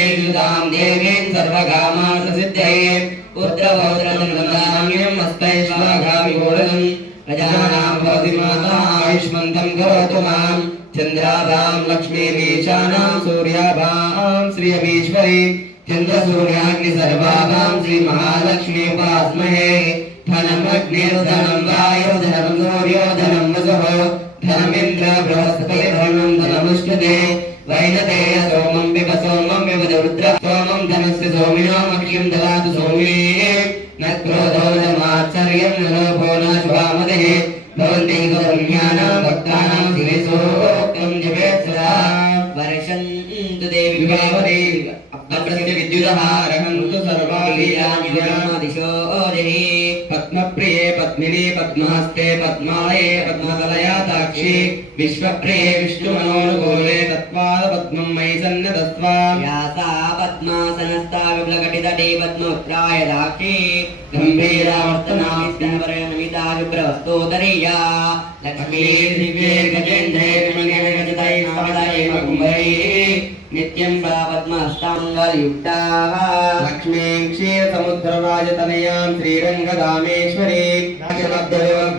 देवीं सर्वकामार्थसिद्धये पुत्रपौत्रसंतानां मस्तैश्वर्यगामिगोळं प्रजानां भवति माता आयुष्मन्तं करोतु मां चन्द्राभां लक्ष्मीमीशानां सूर्याभां श्रियमीश्वरी चन्द्रसूर्याग्निसर्वाभां श्रीमहालक्ष्मी उपास्महे धनमग्निर्धनं वायुर्धनं सूर्योधनं वसुः धनमिन्द्र बृहस्पतिर्धनं धनमुष्टते वैनतेय सोमं पिब रुद्र सोमं धनस्य सोमिनो मह्यं ददातु सोमिने न क्रोधो न मात्सर्यं न लोभो न शुभामतिः भवन्ति गौरम्यानां भक्तानां शिवेशोक्तं जपेत् सदा वर्षन्तु देवी विभावरे अप्रस्य विद्युतः रहन्तु सर्वालीलादिशो देहि पद्मप्रिये पद्मिनी पद्महस्ते पद्मालये पद्मकलयाताक्षी विश्वप्रिये विष्णुमनोनुकूले तत्पादपद्मं मयि सन्नतस्त्वा व्यासा पद्मासनस्था विप्लकटितटे पद्मोत्त्रायदाक्षी गम्भीरावर्तनामिता विप्रवस्तोदरीया लक्ष्मी दिव्ये गजेन्द्रे विमलगजतै नामदाये कुम्भैः नित्यं पद्महस्ताङ्गलयुक्ता लक्ष्मीं क्षीरसमुद्रराजतनयां श्रीरङ्गदामेश्वरी